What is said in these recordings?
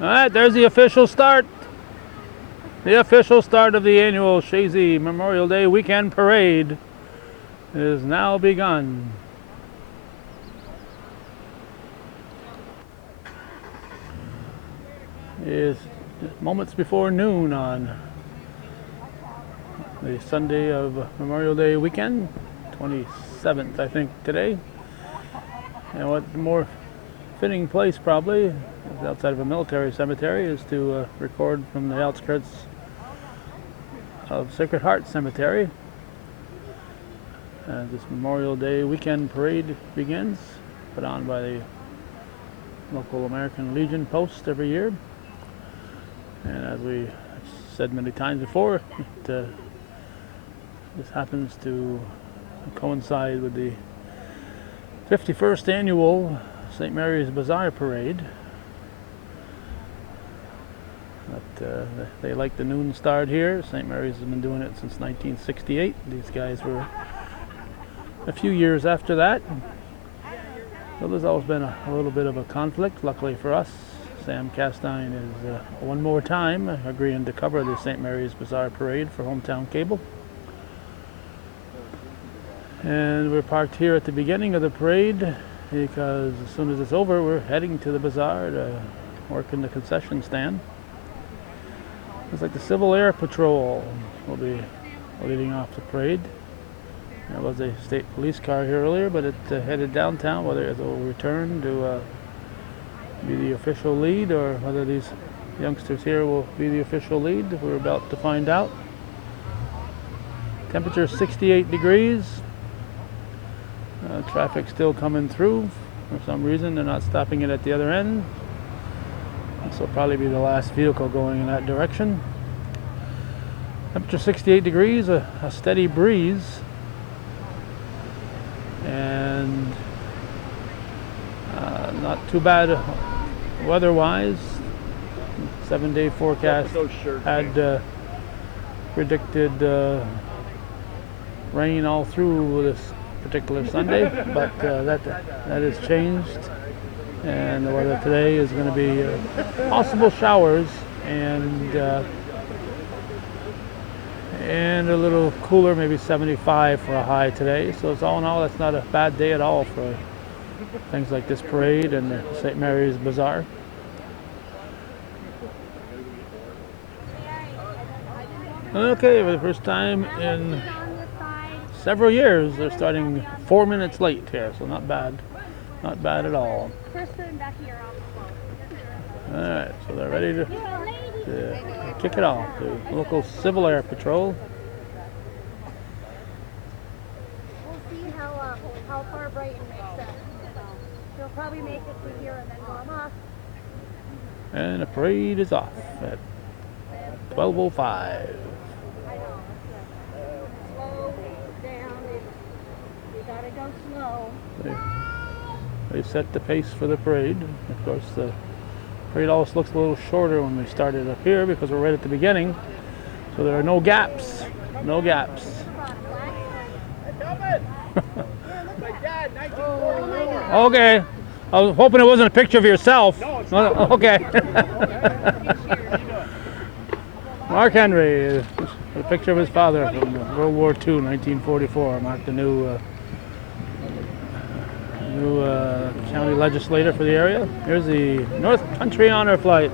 All right, there's the official start. The official start of the annual Chazy Memorial Day Weekend Parade is now begun. It is moments before noon on the Sunday of Memorial Day weekend, 27th, I think, today. And what more fitting place probably outside of a military cemetery is to record from the outskirts of Sacred Heart Cemetery as this Memorial Day weekend parade begins, put on by the local American Legion post every year. And as we have said many times before, this happens to coincide with the 51st annual St. Mary's Bazaar Parade. But they like the noon start here. St. Mary's has been doing it since 1968. These guys were a few years after that. So there's always been a little bit of a conflict. Luckily for us, Sam Castine is one more time agreeing to cover the St. Mary's Bazaar Parade for Hometown Cable. And we're parked here at the beginning of the parade because as soon as it's over, we're heading to the bazaar to work in the concession stand. Looks like the Civil Air Patrol will be leading off the parade. There was a state police car here earlier, but it headed downtown. Whether it will return to be the official lead or whether these youngsters here will be the official lead, we're about to find out. Temperature is 68 degrees. Traffic still coming through. For some reason, they're not stopping it at the other end. This will probably be the last vehicle going in that direction. Temperature 68 degrees, a steady breeze. And not too bad weather-wise. 7-day forecast had predicted rain all through this particular Sunday, but that has changed, and the weather today is going to be possible showers and a little cooler, maybe 75 for a high today. So it's all in all, that's not a bad day at all for things like this parade and the St. Mary's Bazaar. Okay, for the first time in several years, they're starting 4 minutes late here, so not bad at all. All right, so they're ready to kick it off. The local Civil Air Patrol. We'll see how far Brighton makes it. They'll probably make it through here and then go off. And the parade is off at 12:05. Gotta go slow. They set the pace for the parade. Of course, the parade always looks a little shorter when we started up here because we're right at the beginning. So there are no gaps. No gaps. Okay. I was hoping it wasn't a picture of yourself. No, okay. Mark Henry, a picture of his father from World War II, 1944. Mark, the new county legislator for the area. Here's the North Country Honor Flight.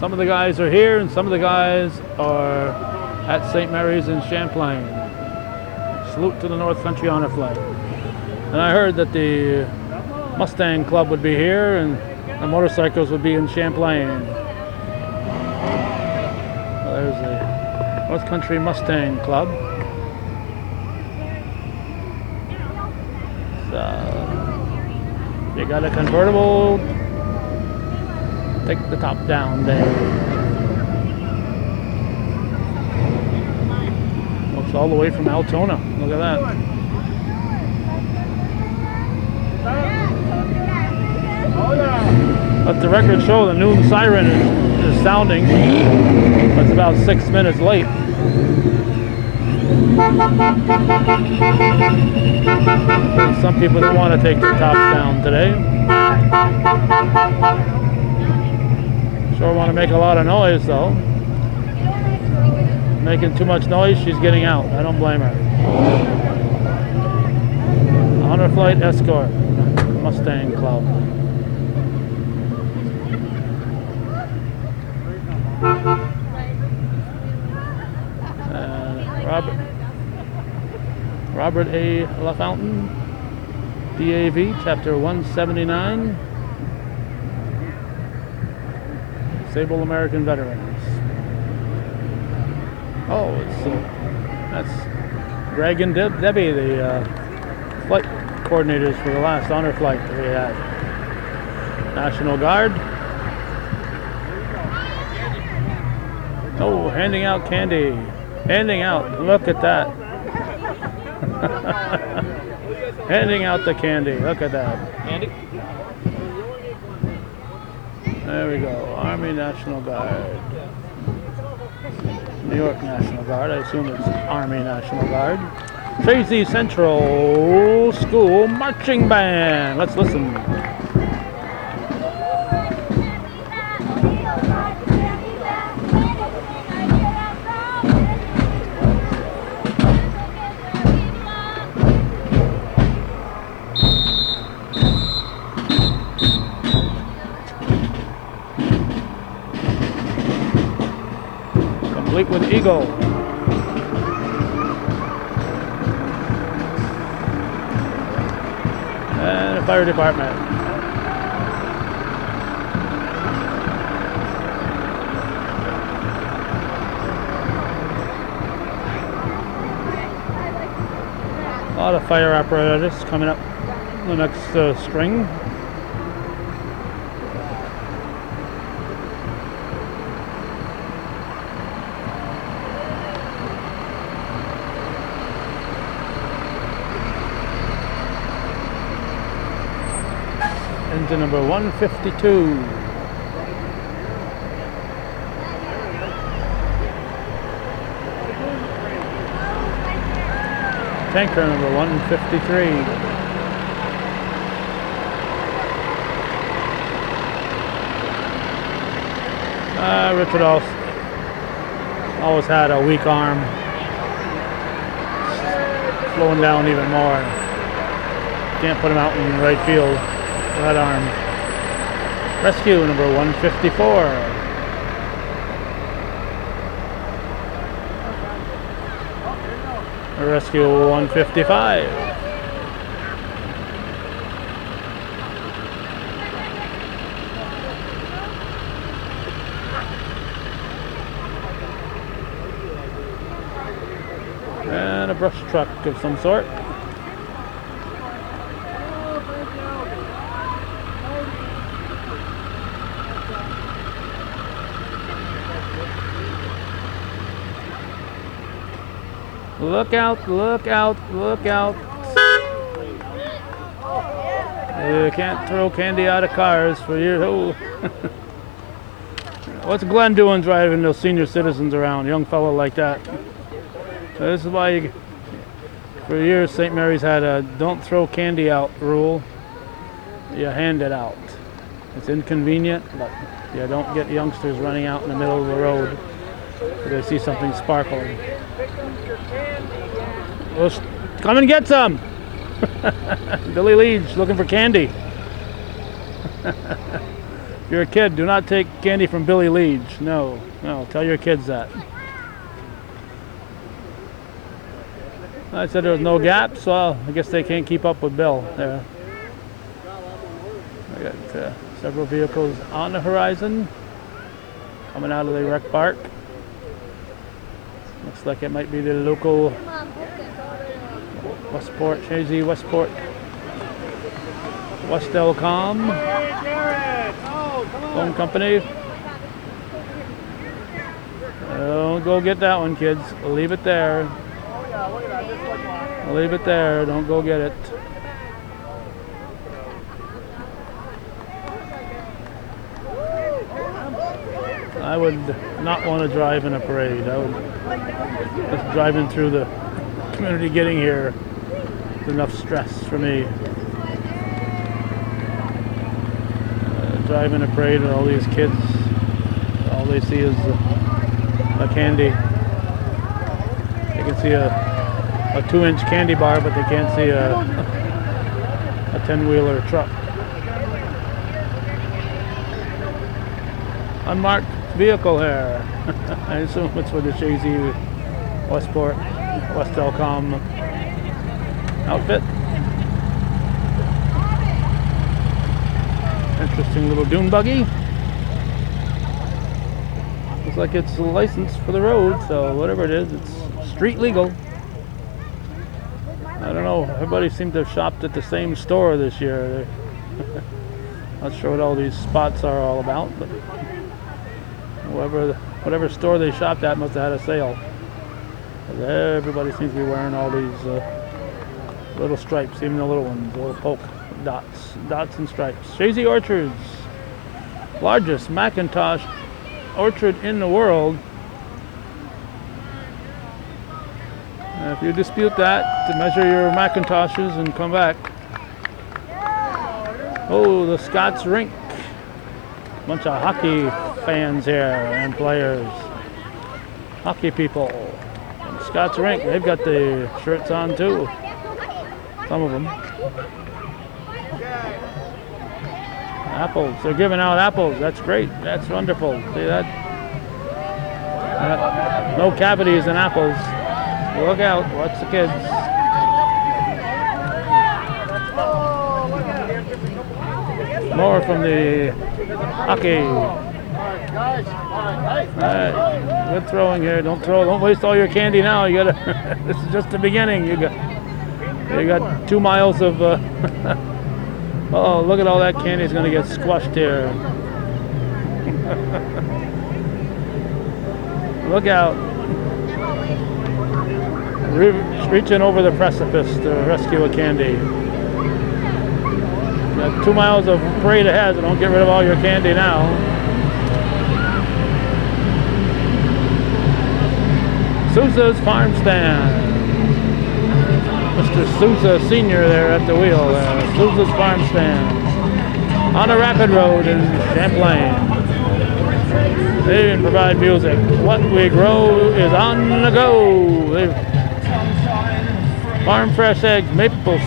Some of the guys are here and some of the guys are at St. Mary's in Champlain. Salute to the North Country Honor Flight. And I heard that the Mustang Club would be here and the motorcycles would be in Champlain. Well, there's the North Country Mustang Club. You got a convertible, take the top down there. Looks all the way from Altona. Look at that. Let the record show the noon siren is sounding. It's about 6 minutes late. Some people don't want to take the tops down today. Sure want to make a lot of noise though. Making too much noise, she's getting out. I don't blame her. Honor Flight Escort, Mustang Club. Robert A. LaFountain, DAV, Chapter 179, Disabled American Veterans. Oh, that's Greg and Debbie, the flight coordinators for the last honor flight that we had. National Guard. Oh, handing out candy. Handing out, look at that. Handing out the candy, look at that. Andy? There we go, Army National Guard. New York National Guard, I assume it's Army National Guard. Chazy Central School Marching Band. Let's listen. Complete with Eagle. And the fire department. A lot of fire apparatus coming up the next string. Engine number 152. Tanker number 153. Richard always had a weak arm. Slowing down even more. Can't put him out in right field. That arm. Rescue number 154. Rescue 155. And a brush truck of some sort. Look out, look out, look out. You can't throw candy out of cars for your... Oh. What's Glenn doing driving those senior citizens around, young fellow like that? So this is why for years St. Mary's had a don't throw candy out rule. You hand it out. It's inconvenient, but you don't get youngsters running out in the middle of the road if they see something sparkling. Well, come and get some. Billy Leach looking for candy. If you're a kid, do not take candy from Billy Leach. No, tell your kids that. I said there was no gap, so I guess they can't keep up with Bill there. I got several vehicles on the horizon coming out of the rec park. Looks like it might be the local Westport, Chazy Westport, Westelcom phone company. Don't go get that one, kids. Leave it there. Leave it there. Don't go get it. I would not want to drive in a parade. I would just driving through the community getting here is enough stress for me. driving a parade and all these kids, all they see is a candy. They can see a 2-inch candy bar, but they can't see a 10-wheeler truck. Unmarked vehicle here. I assume it's for the Chazy Westport, West Telcom outfit. Interesting little dune buggy. Looks like it's licensed for the road, so whatever it is, it's street legal. I don't know, everybody seemed to have shopped at the same store this year. Not sure what all these spots are all about, but whatever store they shopped at must have had a sale. Everybody seems to be wearing all these little stripes, even the little ones, the little poke dots and stripes. Chazy Orchards, largest Macintosh orchard in the world. If you dispute that, to measure your Macintoshes and come back. Oh, the Scots Rink. Bunch of hockey fans here and players. Hockey people. And Scots Rink, they've got the shirts on too. Some of them. Apples, they're giving out apples. That's great. That's wonderful. See that? No cavities in apples. Look out, watch the kids. More from the hockey. Alright, good throwing here. Don't waste all your candy now. You gotta this is just the beginning. You got 2 miles of oh, look at all that candy is gonna get squashed here. Look out. Reaching over the precipice to rescue a candy. You got 2 miles of parade ahead, so don't get rid of all your candy now. Sousa's Farm Stand. Mr. Sousa Sr. there at the wheel. Sousa's Farm Stand. On a rapid road in Champlain. They even provide music. What we grow is on the go. They've farm fresh eggs,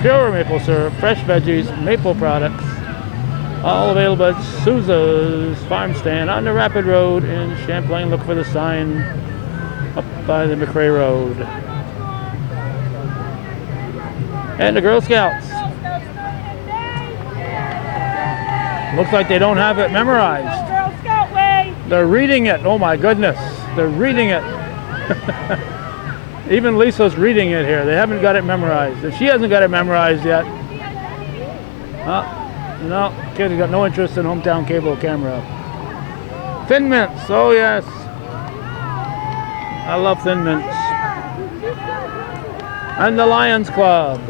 pure maple syrup, fresh veggies, maple products. All available at Sousa's Farm Stand on the Rapid Road in Champlain. Look for the sign up by the McRae Road. And the Girl Scouts. Looks like they don't have it memorized. Girl Scout way. They're reading it. Oh my goodness. They're reading it. Even Lisa's reading it here. They haven't got it memorized. If she hasn't got it memorized yet. No, kid's got no interest in hometown cable camera. Thin Mints. Oh yes. I love Thin Mints. And the Lions Club.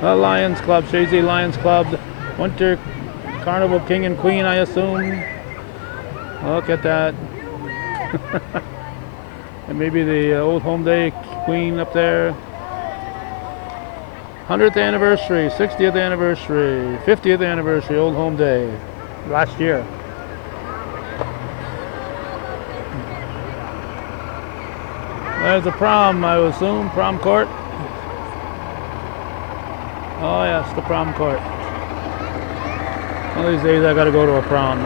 The Lions Club, Chazy Lions Club. Winter Carnival King and Queen, I assume. Look at that. And maybe the Old Home Day Queen up there. 100th anniversary, 60th anniversary, 50th anniversary, Old Home Day. Last year. There's a prom, I would assume, prom court. Oh yes, the prom court. One of these days I gotta go to a prom.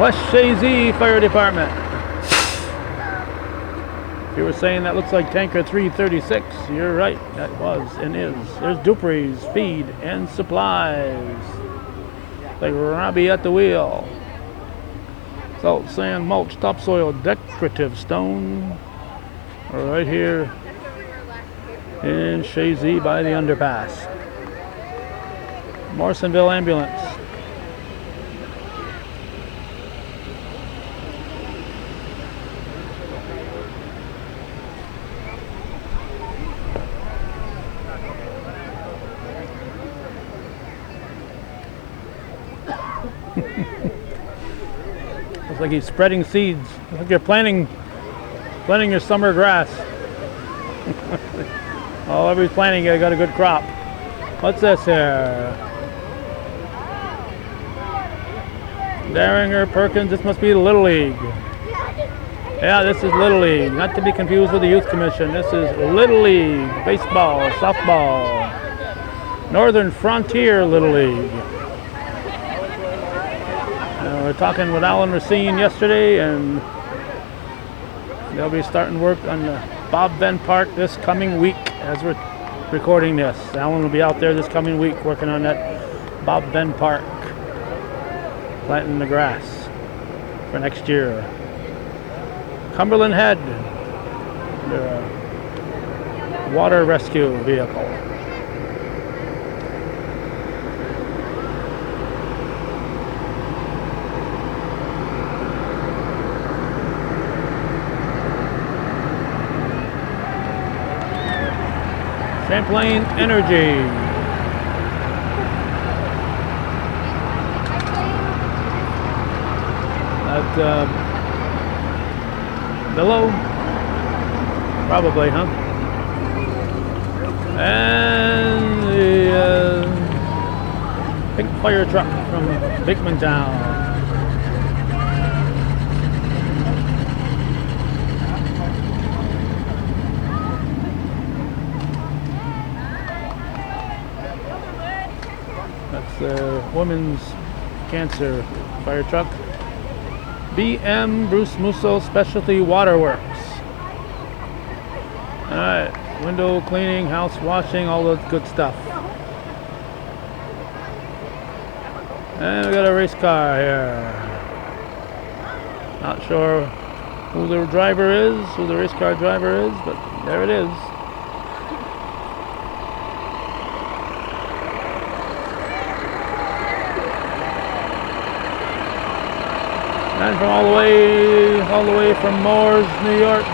West Chazy Fire Department. If you were saying that looks like tanker 336, you're right, that was and is. There's Dupree's Feed and Supplies. Like Robbie at the wheel. Salt, sand, mulch, topsoil, decorative stone. Right here in Chazy by the underpass. Morrisonville Ambulance. Looks like he's spreading seeds. Looks like you're planting your summer grass. Oh, everybody's planting, you got a good crop. What's this here? Daringer, Perkins, this must be the Little League. Yeah, this is Little League. Not to be confused with the Youth Commission. This is Little League. Baseball, softball. Northern Frontier Little League. We're talking with Alan Racine yesterday, and they'll be starting work on the Bob Venn Park this coming week as we're recording this. Alan will be out there this coming week working on that Bob Venn Park, planting the grass for next year. Cumberland Head, their water rescue vehicle. Champlain Energy. That Billow? Probably, huh? And the pink fire truck from Beekmantown. That's the women's cancer fire truck. BM Bruce Musso Specialty Waterworks. Alright, window cleaning, house washing, all that good stuff. And we got a race car here. Not sure who the driver is, who the race car driver is, but there it is. And from all the way from Moores, New York.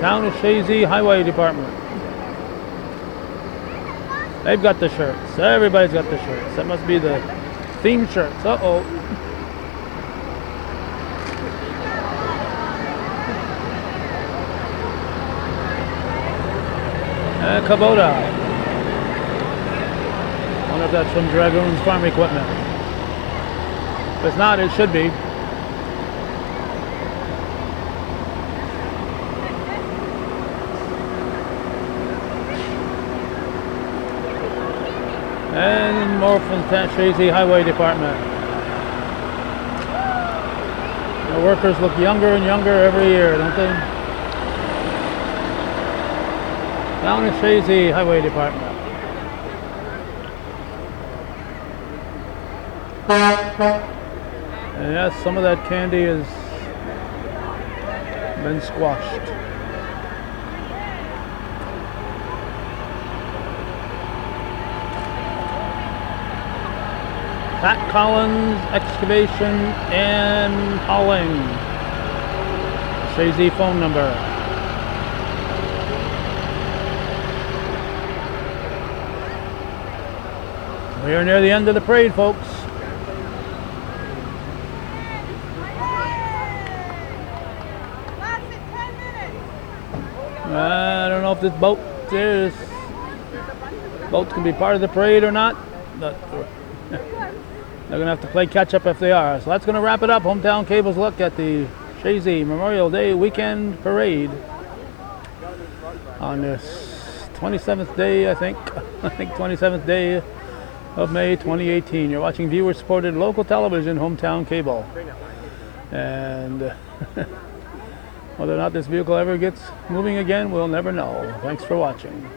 Town of Chazy Highway Department. They've got the shirts. Everybody's got the shirts. That must be the theme shirts. Uh-oh. Kubota. I wonder if that's from Dragoon's Farm Equipment. If it's not, it should be. And more from the Chazy Highway Department. The workers look younger and younger every year, don't they? Down at Chazy Highway Department. And yes, some of that candy has been squashed. Pat Collins Excavation and Hauling. Chazy phone number. We are near the end of the parade, folks. I don't know if this boat is boats can be part of the parade or not, but they're going to have to play catch up if they are. So that's going to wrap it up. Hometown Cable's look at the Chazy Memorial Day weekend parade on this 27th day, I think 27th day of May 2018. You're watching viewer-supported local television, Hometown Cable. And whether or not this vehicle ever gets moving again, we'll never know. Thanks for watching.